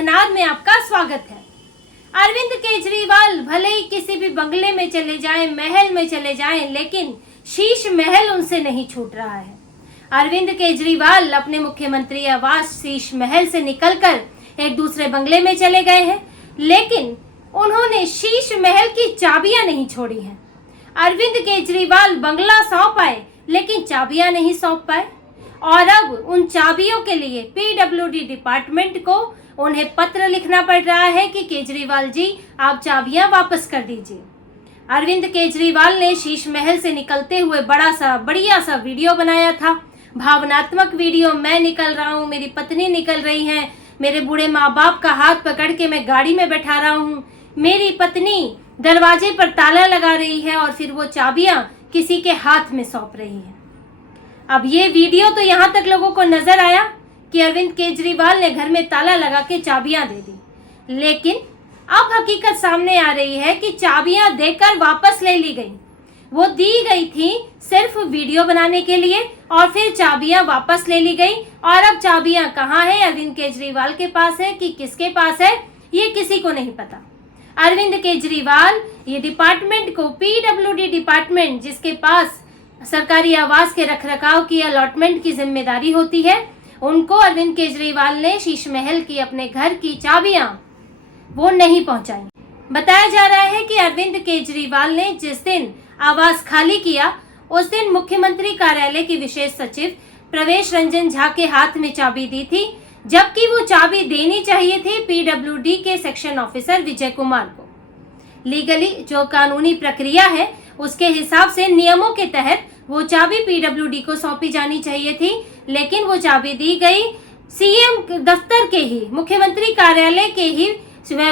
लखनार में आपका स्वागत है। अरविंद केजरीवाल भले ही किसी भी बंगले में चले जाएं, महल में चले जाएं, लेकिन शीश महल उनसे नहीं छूट रहा है। अरविंद केजरीवाल अपने मुख्यमंत्री आवास शीश महल से निकलकर एक दूसरे बंगले में चले गए हैं, लेकिन उन्होंने शीश महल की चाबियां नहीं छोड़ी हैं। अरविंद केजरीवाल बंगला सौंप आए, लेकिन चाबियां नहीं सौंप पाए और अब उन चाबियों के लिए पीडब्ल्यूडी डिपार्टमेंट को उन्हें पत्र लिखना पड़ रहा है कि केजरीवाल जी आप चाबियां वापस कर दीजिए। अरविंद केजरीवाल ने शीश महल से निकलते हुए बढ़िया सा वीडियो बनाया था, भावनात्मक वीडियो। मैं निकल रहा हूँ, मेरी पत्नी निकल रही है, मेरे बूढ़े माँ बाप का हाथ पकड़ के मैं गाड़ी में बैठा रहा हूँ, मेरी पत्नी दरवाजे पर ताला लगा रही है और फिर वो चाबियां किसी के हाथ में सौंप रही है। अब ये वीडियो तो यहाँ तक लोगों को नजर आया कि अरविंद केजरीवाल ने घर में ताला लगा के चाबियां दे दी, लेकिन अब हकीकत सामने आ रही है कि चाबियां देकर वापस ले ली गई। वो दी गई थी सिर्फ वीडियो बनाने के लिए और फिर चाबियां वापस ले ली गई। और अब चाबियां कहाँ है, अरविंद केजरीवाल के पास है कि किसके पास है, ये किसी को नहीं पता। अरविंद केजरीवाल ये डिपार्टमेंट को, पीडब्ल्यूडी डिपार्टमेंट जिसके पास सरकारी आवास के रखरखाव की अलॉटमेंट की जिम्मेदारी होती है, उनको अरविंद केजरीवाल ने शीश महल की अपने घर की चाबियां वो नहीं पहुंचाई। बताया जा रहा है कि अरविंद केजरीवाल ने जिस दिन आवास खाली किया उस दिन मुख्यमंत्री कार्यालय की विशेष सचिव प्रवेश रंजन झा के हाथ में चाबी दी थी, जबकि वो चाबी देनी चाहिए थी पीडब्ल्यूडी के सेक्शन ऑफिसर विजय कुमार को। लीगली जो कानूनी प्रक्रिया है उसके हिसाब से, नियमों के तहत वो चाबी पीडब्ल्यूडी को सौंपी जानी चाहिए थी, लेकिन वो चाबी दी गई सीएम दफ्तर के ही, मुख्यमंत्री कार्यालय के ही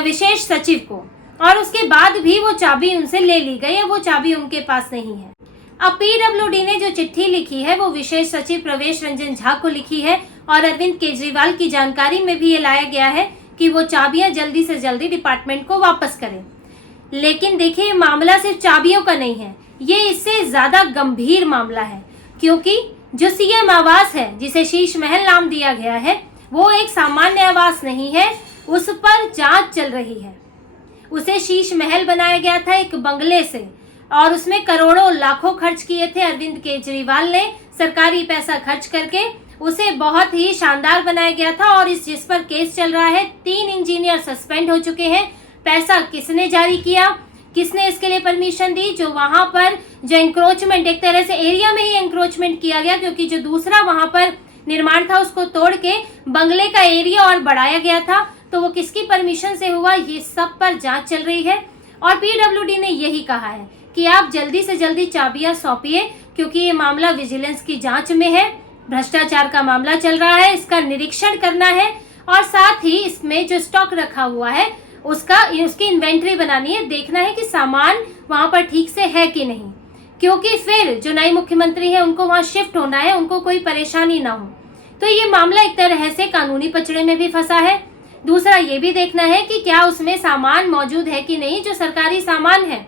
विशेष सचिव को, और उसके बाद भी वो चाबी उनसे ले ली गई है, वो चाबी उनके पास नहीं है। अब पीडब्ल्यूडी ने जो चिट्ठी लिखी है वो विशेष सचिव प्रवेश रंजन झा को लिखी है और अरविंद केजरीवाल की जानकारी में भी ये लाया गया है कि वो चाबियां जल्दी से जल्दी डिपार्टमेंट को वापस करें। लेकिन देखिए, मामला सिर्फ चाबियों का नहीं है, ये इससे ज्यादा गंभीर मामला है, क्योंकि जो सीएम आवास है जिसे शीश महल नाम दिया गया है वो एक सामान्य आवास नहीं है, उस पर जांच चल रही है। उसे शीश महल बनाया गया था एक बंगले से और उसमें करोड़ों लाखों खर्च किए थे अरविंद केजरीवाल ने, सरकारी पैसा खर्च करके उसे बहुत ही शानदार बनाया गया था। और जिस पर केस चल रहा है, 3 इंजीनियर सस्पेंड हो चुके हैं। पैसा किसने जारी किया, किसने इसके लिए परमिशन दी? जो वहां पर जो एंक्रोचमेंट, एक तरह से एरिया में ही एंक्रोचमेंट किया गया, क्योंकि जो दूसरा वहां पर निर्माण था उसको तोड़ के बंगले का एरिया और बढ़ाया गया था, तो वो किसकी परमिशन से हुआ, ये सब पर जांच चल रही है। और पीडब्ल्यूडी ने यही कहा है कि आप जल्दी से जल्दी चाबियां सौंपिए, क्योंकि ये मामला विजिलेंस की जांच में है, भ्रष्टाचार का मामला चल रहा है, इसका निरीक्षण करना है और साथ ही इसमें जो स्टॉक रखा हुआ है उसकी इन्वेंट्री बनानी है, देखना है कि सामान वहां पर ठीक से है कि नहीं, क्योंकि फिर जो नए मुख्यमंत्री है उनको वहां शिफ्ट होना है, उनको कोई परेशानी ना हो। तो ये मामला एक तरह से कानूनी पचड़े में भी फंसा है। दूसरा ये भी देखना है कि क्या उसमें सामान मौजूद है कि नहीं, जो सरकारी सामान है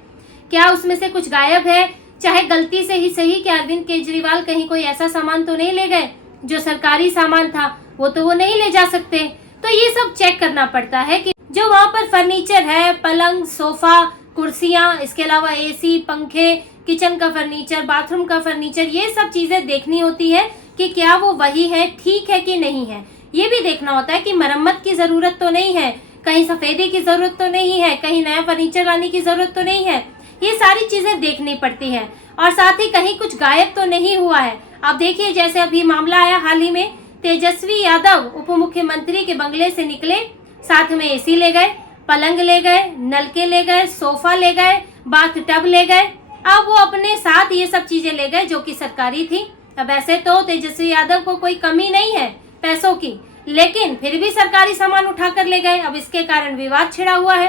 क्या उसमें से कुछ गायब है, चाहे गलती से ही सही, कि अरविंद केजरीवाल कहीं कोई ऐसा सामान तो नहीं ले गए जो सरकारी सामान था, वो नहीं ले जा सकते। तो ये सब चेक करना पड़ता है कि जो वहां पर फर्नीचर है, पलंग, सोफा, कुर्सियां, इसके अलावा एसी, पंखे, किचन का फर्नीचर, बाथरूम का फर्नीचर, ये सब चीजें देखनी होती है कि क्या वो वही है, ठीक है कि नहीं है। ये भी देखना होता है कि मरम्मत की जरूरत तो नहीं है, कहीं सफेदी की जरूरत तो नहीं है, कहीं नया फर्नीचर लाने की जरूरत तो नहीं है। ये सारी चीजें देखनी पड़ती हैं और साथ ही कहीं कुछ गायब तो नहीं हुआ है। अब देखिए, जैसे अभी मामला आया हाल ही में, तेजस्वी यादव उप मुख्यमंत्री के बंगले से निकले, साथ में एसी ले गए, पलंग ले गए, नलके ले गए, सोफा ले गए, बाथ टब ले गए। अब वो अपने साथ ये सब चीजें ले गए जो कि सरकारी थी। अब ऐसे तो तेजस्वी यादव को कोई कमी नहीं है पैसों की, लेकिन फिर भी सरकारी सामान उठाकर ले गए। अब इसके कारण विवाद छिड़ा हुआ है।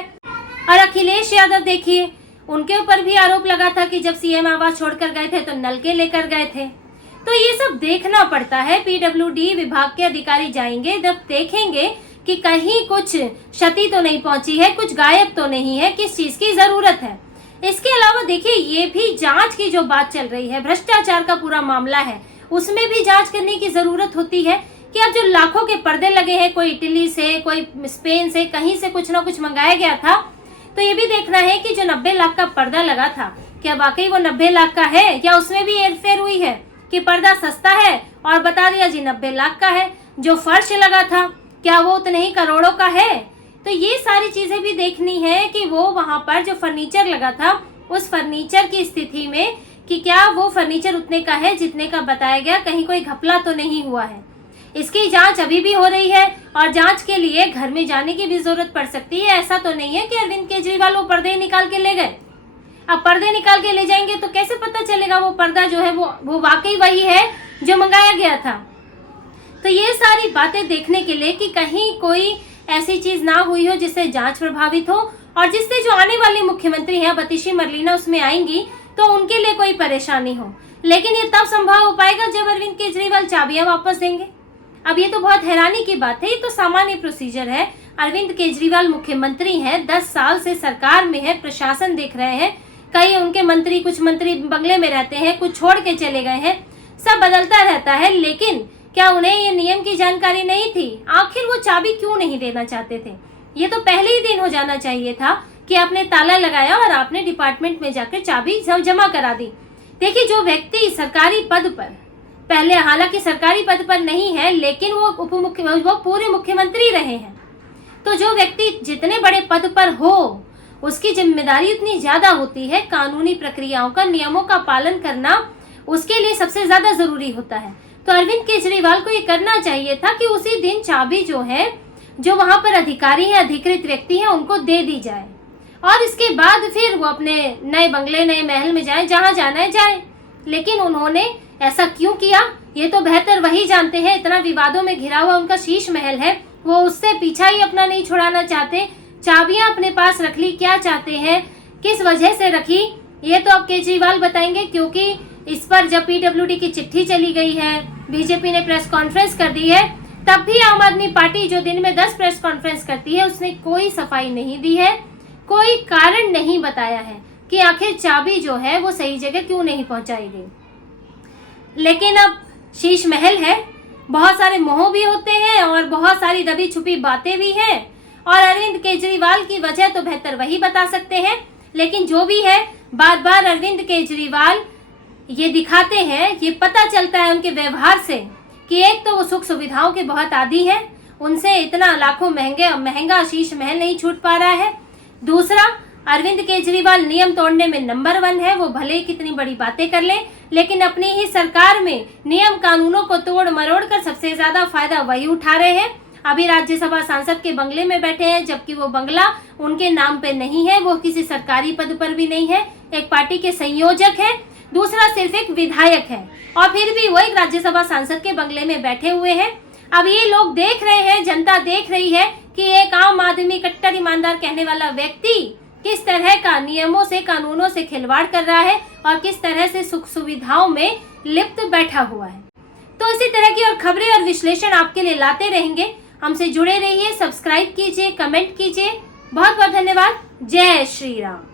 और अखिलेश यादव देखिए, उनके ऊपर भी आरोप लगा था कि जब सीएम आवास छोड़कर गए थे तो नलके लेकर गए थे। तो ये सब देखना पड़ता है। पीडब्ल्यूडी विभाग के अधिकारी जाएंगे, जब देखेंगे कि कहीं कुछ क्षति तो नहीं पहुंची है, कुछ गायब तो नहीं है, किस चीज की जरूरत है। इसके अलावा देखिए, ये भी जांच की जो बात चल रही है, भ्रष्टाचार का पूरा मामला है, उसमें भी जांच करने की जरूरत होती है कि अब जो लाखों के पर्दे लगे हैं, कोई इटली से, कोई स्पेन से, कहीं से कुछ ना कुछ मंगाया गया था, तो ये भी देखना है कि जो 90 लाख का पर्दा लगा था, क्या वाकई वो 90 लाख का है, या उसमें भी हेरफेर हुई है कि पर्दा सस्ता है और बता दिया जी 90 लाख का है। जो फर्श लगा था, क्या वो उतने ही करोड़ों का है? तो ये सारी चीजें भी देखनी है कि वो वहां पर जो फर्नीचर लगा था, उस फर्नीचर की स्थिति में कि क्या वो फर्नीचर उतने का है जितने का बताया गया, कहीं कोई घपला तो नहीं हुआ है। इसकी जांच अभी भी हो रही है और जांच के लिए घर में जाने की भी जरूरत पड़ सकती है। ऐसा तो नहीं है कि अरविंद केजरीवाल वो पर्दे निकाल के ले गए। अब पर्दे निकाल के ले जाएंगे तो कैसे पता चलेगा वो पर्दा जो है वो वाकई वही है जो मंगाया गया था। तो ये सारी बातें देखने के लिए कि कहीं कोई ऐसी चीज ना हुई हो जिससे जांच प्रभावित हो, और जिससे जो आने वाली मुख्यमंत्री है आतिशी मरलेना उसमें आएंगी तो उनके लिए कोई परेशानी हो। लेकिन ये तब संभव हो पाएगा जब अरविंद केजरीवाल चाबियां वापस देंगे। अब ये तो बहुत हैरानी की बात है, ये तो सामान्य प्रोसीजर है। अरविंद केजरीवाल मुख्यमंत्री हैं, 10 साल से सरकार में है, प्रशासन देख रहे हैं। कई उनके मंत्री, कुछ मंत्री बंगले में रहते हैं, कुछ छोड़ के चले गए हैं, सब बदलता रहता है। लेकिन क्या उन्हें ये नियम की जानकारी नहीं थी? आखिर वो चाबी क्यों नहीं देना चाहते थे? ये तो पहले ही दिन हो जाना चाहिए था कि आपने ताला लगाया और आपने डिपार्टमेंट में जाकर चाबी जमा करा दी। देखिए, जो व्यक्ति सरकारी पद पर, पहले हालांकि सरकारी पद पर नहीं है लेकिन वो वो पूरे मुख्यमंत्री रहे हैं, तो जो व्यक्ति जितने बड़े पद पर हो उसकी जिम्मेदारी उतनी ज्यादा होती है। कानूनी प्रक्रियाओं का, नियमों का पालन करना उसके लिए सबसे ज्यादा जरूरी होता है। तो अरविंद केजरीवाल को ये करना चाहिए था कि उसी दिन चाबी जो है, जो वहां पर अधिकारी है, अधिकृत व्यक्ति है, उनको दे दी जाए और इसके बाद फिर वो अपने नए बंगले, नए महल में जाए, जहां जाना है जाए। लेकिन उन्होंने ऐसा क्यों किया ये तो बेहतर वही जानते हैं। इतना विवादों में घिरा हुआ उनका शीश महल है, वो उससे पीछा ही अपना नहीं छुड़ाना चाहते। चाबियां अपने पास रख ली, क्या चाहते हैं, किस वजह से रखी, ये तो अब केजरीवाल बताएंगे। क्योंकि इस पर जब पीडब्ल्यूडी की चिट्ठी चली गई है, बीजेपी ने प्रेस कॉन्फ्रेंस कर दी है, तब भी आम आदमी पार्टी जो दिन में 10 प्रेस कॉन्फ्रेंस करती है, उसने कोई सफाई नहीं दी है, कोई कारण नहीं बताया है कि आखिर चाबी जो है वो सही जगह क्यों नहीं पहुंचाई गई। लेकिन अब शीश महल है, बहुत सारे मोह भी होते हैं और बहुत सारी दबी छुपी बातें भी हैं, और अरविंद केजरीवाल की वजह तो बेहतर वही बता सकते हैं। लेकिन जो भी है, बार बार अरविंद केजरीवाल ये दिखाते हैं, ये पता चलता है उनके व्यवहार से कि एक तो वो सुख सुविधाओं के बहुत आदी है, उनसे इतना लाखों महंगा शीश महल नहीं छूट पा रहा है। दूसरा, अरविंद केजरीवाल नियम तोड़ने में नंबर 1 है। वो भले ही कितनी बड़ी बातें कर ले, लेकिन अपनी ही सरकार में नियम कानूनों को तोड़ मरोड़ कर सबसे ज्यादा फायदा वही उठा रहे हैं। अभी राज्यसभा सांसद के बंगले में बैठे हैं, जबकि वो बंगला उनके नाम पे नहीं है, वो किसी सरकारी पद पर भी नहीं है, एक पार्टी के संयोजक है। दूसरा, सिर्फ एक विधायक है और फिर भी वो एक राज्यसभा सांसद के बंगले में बैठे हुए हैं। अब ये लोग देख रहे हैं, जनता देख रही है कि एक आम आदमी, कट्टर ईमानदार कहने वाला व्यक्ति किस तरह का नियमों से, कानूनों से खिलवाड़ कर रहा है और किस तरह से सुख सुविधाओं में लिप्त बैठा हुआ है। तो इसी तरह की और खबरें और विश्लेषण आपके लिए लाते रहेंगे। हमसे जुड़े रहिए, सब्सक्राइब कीजिए, कमेंट कीजिए। बहुत बहुत धन्यवाद। जय श्री राम।